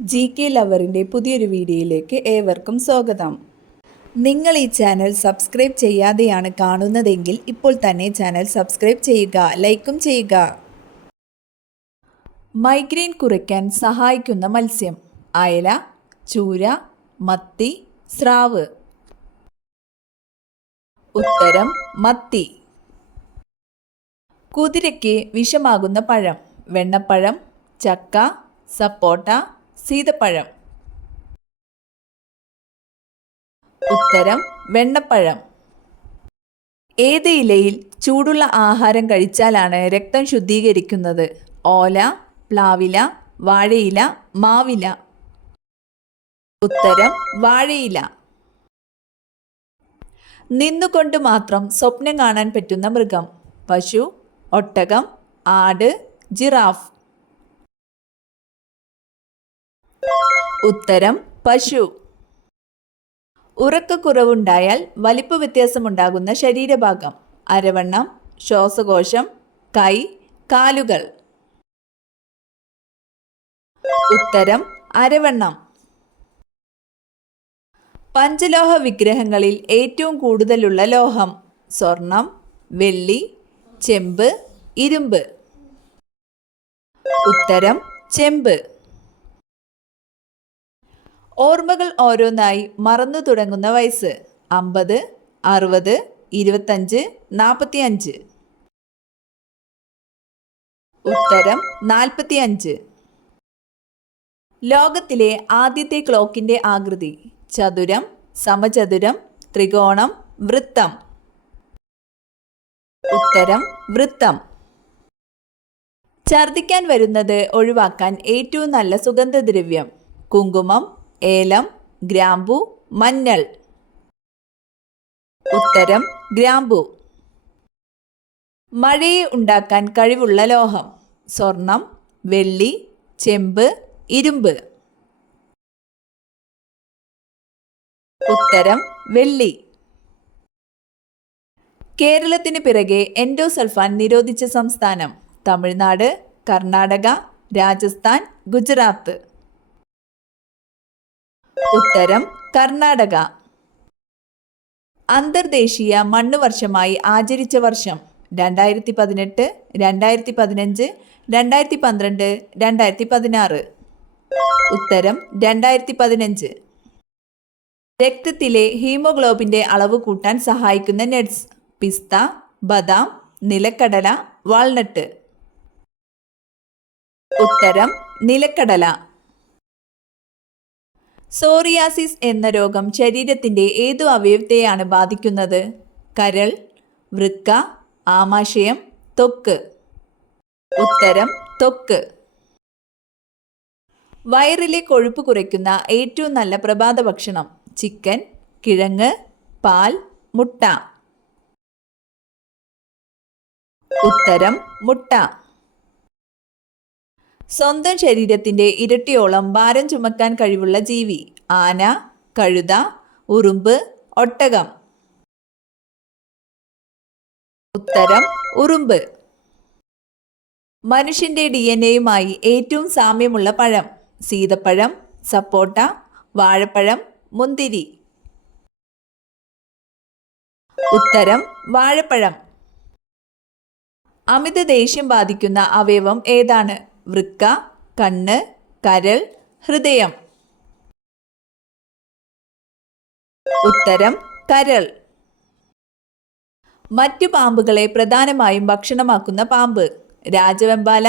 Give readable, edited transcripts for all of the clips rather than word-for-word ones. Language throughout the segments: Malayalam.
GK ലവറിൻ്റെ പുതിയൊരു വീഡിയോയിലേക്ക് ഏവർക്കും സ്വാഗതം. നിങ്ങൾ ഈ ചാനൽ സബ്സ്ക്രൈബ് ചെയ്യാതെയാണ് കാണുന്നതെങ്കിൽ ഇപ്പോൾ തന്നെ ചാനൽ സബ്സ്ക്രൈബ് ചെയ്യുക, ലൈക്കും ചെയ്യുക. മൈഗ്രെയിൻ കുറയ്ക്കാൻ സഹായിക്കുന്ന മത്സ്യം: അയല, ചൂര, മത്തി, സ്രാവ്. ഉത്തരം മത്തി. കുതിരയ്ക്ക് വിഷമാകുന്ന പഴം: വെണ്ണപ്പഴം, ചക്ക, സപ്പോട്ട, സീതപ്പഴം. ഉത്തരം വെണ്ണപ്പഴം. ഏത് ഇലയിൽ ചൂടുള്ള ആഹാരം കഴിച്ചാലാണ് രക്തം ശുദ്ധീകരിക്കുന്നത്? ഓല, പ്ലാവില, വാഴയില, മാവില. ഉത്തരം വാഴയില. നിന്നുകൊണ്ട് മാത്രം സ്വപ്നം കാണാൻ പറ്റുന്ന മൃഗം: പശു, ഒട്ടകം, ആട്, ജിറാഫ്. ഉത്തരം പശു. ഉറക്കക്കുറവുണ്ടായാൽ വലിപ്പ വ്യത്യാസമുണ്ടാകുന്ന ശരീരഭാഗം: അരവണ്ണം, ശ്വാസകോശം, കൈ, കാലുകൾ. ഉത്തരം അരവണ്ണം. പഞ്ചലോഹ വിഗ്രഹങ്ങളിൽ ഏറ്റവും കൂടുതലുള്ള ലോഹം: സ്വർണം, വെള്ളി, ചെമ്പ്, ഇരുമ്പ്. ഉത്തരം ചെമ്പ്. ഓർമ്മകൾ ഓരോന്നായി മറന്നു തുടങ്ങുന്ന വയസ്സ്: 50, 60, 25, 45. ഉത്തരം 45. ലോകത്തിലെ ആദ്യത്തെ ക്ലോക്കിന്റെ ആകൃതി: ചതുരം, സമചതുരം, ത്രികോണം, വൃത്തം. ഉത്തരം വൃത്തം. ഛർദ്ദിക്കാൻ വരുന്നത് ഒഴിവാക്കാൻ ഏറ്റവും നല്ല സുഗന്ധദ്രവ്യം: കുങ്കുമം, ഏലം, ഗ്രാമ്പു, മഞ്ഞൾ. ഉത്തരം ഗ്രാമ്പു. മഴയെ ഉണ്ടാക്കാൻ കഴിവുള്ള ലോഹം: സ്വർണം, വെള്ളി, ചെമ്പ്, ഇരുമ്പ്. ഉത്തരം വെള്ളി. കേരളത്തിന് പിറകെ എൻഡോസൾഫാൻ നിരോധിച്ച സംസ്ഥാനം: തമിഴ്നാട്, കർണാടക, രാജസ്ഥാൻ, ഗുജറാത്ത്. ഉത്തരം കർണാടക. അന്തർദേശീയ മണ്ണുവർഷമായി ആചരിച്ച വർഷം: 2018, 2015, 2012, 2016. ഉത്തരം 2015. രക്തത്തിലെ ഹീമോഗ്ലോബിന്റെ അളവ് കൂട്ടാൻ സഹായിക്കുന്ന നട്ട്സ്: പിസ്ത, ബദാം, നിലക്കടല, വാൾനട്ട്. ഉത്തരം നിലക്കടല. സോറിയാസിസ് എന്ന രോഗം ശരീരത്തിന്റെ ഏതു അവയവത്തെയാണ് ബാധിക്കുന്നത്? കരൾ, വൃക്ക, ആമാശയം, ത്വക്ക്. ഉത്തരം ത്വക്ക്. വയറിലെ കൊഴുപ്പ് കുറയ്ക്കുന്ന ഏറ്റവും നല്ല പ്രഭാത ഭക്ഷണം: ചിക്കൻ, കിഴങ്ങ്, പാൽ, മുട്ട. ഉത്തരം മുട്ട. സ്വന്തം ശരീരത്തിന്റെ ഇരട്ടിയോളം ഭാരം ചുമക്കാൻ കഴിവുള്ള ജീവി: ആന, കഴുത, ഉറുമ്പ്, ഒട്ടകം. ഉത്തരം ഉറുമ്പ്. മനുഷ്യന്റെ DNA-യുമായി ഏറ്റവും സാമ്യമുള്ള പഴം: സീതപ്പഴം, സപ്പോട്ട, വാഴപ്പഴം, മുന്തിരി. ഉത്തരം വാഴപ്പഴം. അമിത ദേഷ്യം ബാധിക്കുന്ന അവയവം ഏതാണ്? വൃക്ക, കണ്ണ്, കരൾ, ഹൃദയം. ഉത്തരം കരൾ. മറ്റു പാമ്പുകളെ പ്രധാനമായും ഭക്ഷണമാക്കുന്ന പാമ്പ്: രാജവെമ്പാല,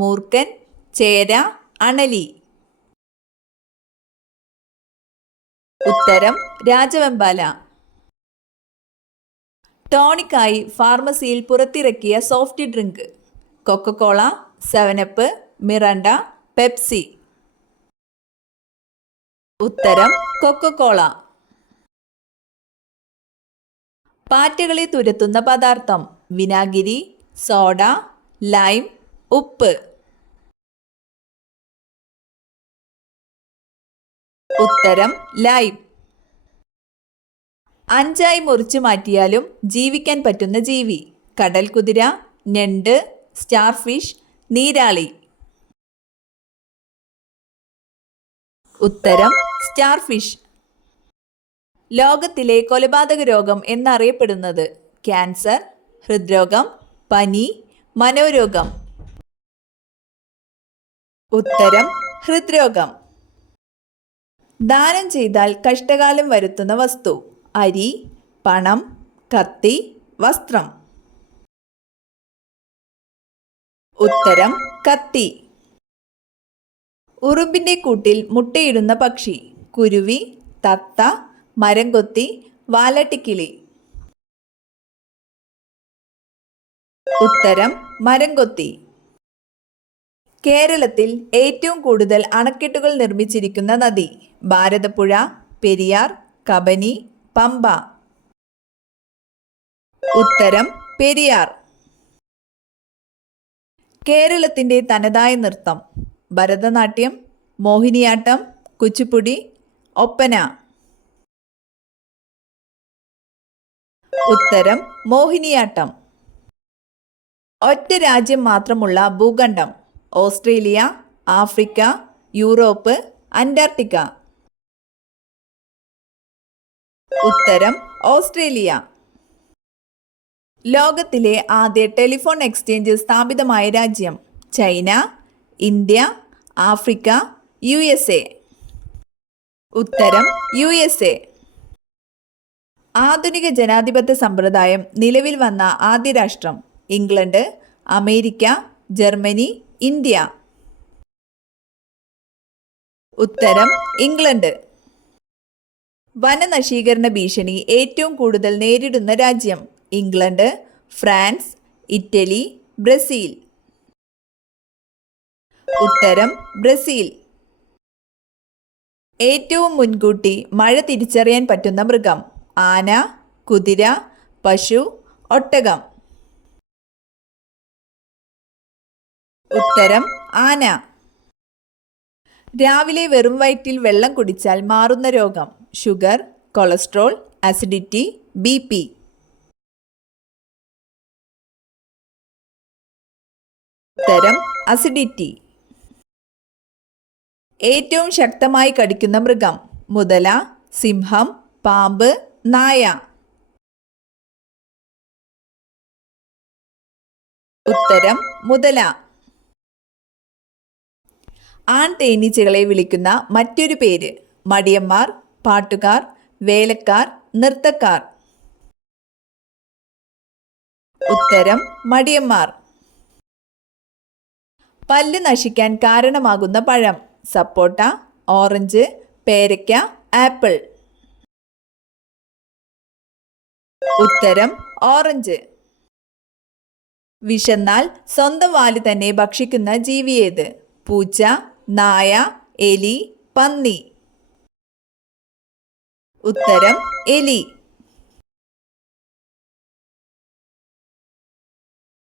മൂർഖൻ, ചേര, അണലി. ഉത്തരം രാജവെമ്പാല. ടോണിക്കായി ഫാർമസിയിൽ പുറത്തിറക്കിയ soft drink: Coca Cola, 7up, Miranda, Pepsi. ഉത്തരം കൊക്കക്കോള. പാറ്റകളെ തുരത്തുന്ന പദാർത്ഥം: വിനാഗിരി, സോഡ, ലൈം, ഉപ്പ്. ഉത്തരം ലൈം. 5 മുറിച്ചു മാറ്റിയാലും ജീവിക്കാൻ പറ്റുന്ന ജീവി: കടൽ കുതിര, ഞണ്ട്, സ്റ്റാർഫിഷ്, നീരാളി. ഉത്തരം സ്റ്റാർഫിഷ്. ലോകത്തിലെ കൊലപാതക രോഗം എന്നറിയപ്പെടുന്നത് ക്യാൻസർ, ഹൃദ്രോഗം, പനി, മനോരോഗം. ഉത്തരം ഹൃദ്രോഗം. ദാനം ചെയ്താൽ കഷ്ടകാലം വരുത്തുന്ന വസ്തു അരി, പണം, കത്തി, വസ്ത്രം. ഉത്തരം കത്തി. ഉറുമ്പിന്റെ കൂട്ടിൽ മുട്ടയിടുന്ന പക്ഷി കുരുവി, തത്ത, മരംകൊത്തി, വാലാട്ടിക്കിളി. ഉത്തരം മരംകൊത്തി. കേരളത്തിൽ ഏറ്റവും കൂടുതൽ അണക്കെട്ടുകൾ നിർമ്മിച്ചിരിക്കുന്ന നദി ഭാരതപ്പുഴ, പെരിയാർ, കബനി, പമ്പ. ഉത്തരം പെരിയാർ. കേരളത്തിൻ്റെ തനതായ നൃത്തം ഭരതനാട്യം, മോഹിനിയാട്ടം, കുച്ചിപ്പുടി, ഒപ്പന. ഉത്തരം മോഹിനിയാട്ടം. ഒറ്റ രാജ്യം മാത്രമുള്ള ഭൂഖണ്ഡം ഓസ്ട്രേലിയ, ആഫ്രിക്ക, യൂറോപ്പ്, അന്റാർട്ടിക്ക. ഉത്തരം ഓസ്ട്രേലിയ. ലോകത്തിലെ ആദ്യ ടെലിഫോൺ എക്സ്ചേഞ്ച് സ്ഥാപിതമായ രാജ്യം ചൈന, ഇന്ത്യ, ആഫ്രിക്ക, USA. ഉത്തരം USA. ആധുനിക ജനാധിപത്യ സമ്പ്രദായം നിലവിൽ വന്ന ആദ്യ രാഷ്ട്രം ഇംഗ്ലണ്ട്, അമേരിക്ക, ജർമ്മനി, ഇന്ത്യ. ഉത്തരം ഇംഗ്ലണ്ട്. വനനശീകരണ ഭീഷണി ഏറ്റവും കൂടുതൽ നേരിടുന്ന രാജ്യം ഇംഗ്ലണ്ട്, ഫ്രാൻസ്, ഇറ്റലി, ബ്രസീൽ. ഉത്തരം ബ്രസീൽ. ഏറ്റവും മുൻകൂട്ടി മഴ തിരിച്ചറിയാൻ പറ്റുന്ന മൃഗം ആന, കുതിര, പശു, ഒട്ടകം. ഉത്തരം ആന. രാവിലെ വെറും വയറ്റിൽ വെള്ളം കുടിച്ചാൽ മാറുന്ന രോഗം ഷുഗർ, കൊളസ്ട്രോൾ, അസിഡിറ്റി, BP. ഉത്തരം അസിഡിറ്റി. ഏറ്റവും ശക്തമായി കടിക്കുന്ന മൃഗം മുതല, സിംഹം, പാമ്പ്, നായ. ഉത്തരം മുതല. ആൺ തേനീച്ചകളെ വിളിക്കുന്ന മറ്റൊരു പേര് മടിയന്മാർ, പാട്ടുകാർ, വേലക്കാർ, നൃത്തക്കാർ. ഉത്തരം മടിയന്മാർ. പല്ല് നശിക്കാൻ കാരണമാകുന്ന പഴം സപ്പോട്ട, ഓറഞ്ച്, പേരയ്ക്ക, ആപ്പിൾ. ഉത്തരം ഓറഞ്ച്. വിശന്നാൽ സ്വന്തം വാല് തന്നെ ഭക്ഷിക്കുന്ന ജീവിയേത് പൂച്ച, നായ, എലി, പന്നി. ഉത്തരം എലി.